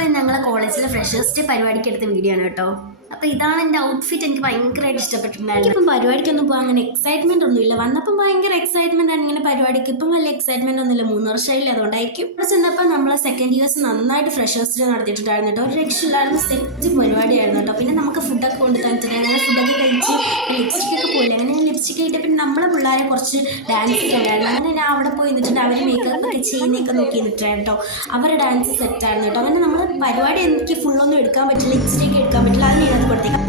അപ്പോൾ ഞങ്ങളെ കോളേജിലെ ഫ്രഷേഴ്സ് ഡേ പരിപാടിക്ക് എടുത്ത വീഡിയോ ആണ് കേട്ടോ. അപ്പോൾ ഇതാണ് എൻ്റെ ഔട്ട്ഫിറ്റ്. എനിക്ക് ഭയങ്കരമായിട്ട് ഇഷ്ടപ്പെട്ടിട്ടുണ്ടായിരുന്നു. ഇപ്പം പരിപാടിക്കൊന്നും പോകാൻ അങ്ങനെ എക്സൈറ്റ്മെന്റ് ഒന്നുമില്ല. വന്നപ്പം ഭയങ്കര എക്സൈറ്റ്മെന്റ് ആണ് ഇങ്ങനെ പരിപാടിക്ക്. ഇപ്പം വലിയ എക്സൈറ്റ്മെന്റ് ഒന്നുമില്ല, 3 വർഷമായില്ല, അതുകൊണ്ടായിരിക്കും. ഇവിടെ ചെന്നപ്പോൾ നമ്മളെ സെക്കൻഡ് ഇയേഴ്സ് നന്നായിട്ട് ഫ്രഷേഴ്സ് ഡേ നടത്തിയിട്ടുണ്ടായിരുന്നു കേട്ടോ. ഒരു രക്ഷയില്ലായിരുന്നു, സെറ്റ് പരിപാടിയായിരുന്നു കേട്ടോ. പിന്നെ നമുക്ക് ഫുഡൊക്കെ കൊണ്ട് തന്നിട്ടുണ്ടായിരുന്നു. അങ്ങനെ ഫുഡൊക്കെ കഴിച്ച് ലിപ്സ്റ്റിക് ഒക്കെ പോയില്ല. അങ്ങനെ ഞാൻ ലിപ്സ്റ്റിക് ആയിട്ട് പിന്നെ നമ്മളെ പിള്ളേരെ കുറച്ച് ഡാൻസ് ഒക്കെ ഉണ്ടായിരുന്നു. അങ്ങനെ ഞാൻ അവിടെ പോയി നിന്നിട്ടുണ്ട്. അവർ മേക്കപ്പ് ഒക്കെ ചെയ്യുന്നതൊക്കെ നോക്കി നിന്നിട്ടായിരുന്നു കേട്ടോ. അവരുടെ ഡാൻസ് സെറ്റായിരുന്നു കേട്ടോ. അങ്ങനെ നമ്മൾ പരിപാടി എനിക്ക് ഫുള്ളൊന്നും എടുക്കാൻ പറ്റില്ല, ലിപ്സ്റ്റിക് എടുക്കാൻ പറ്റില്ല, അതിന് കൊടുത്തേക്കാം.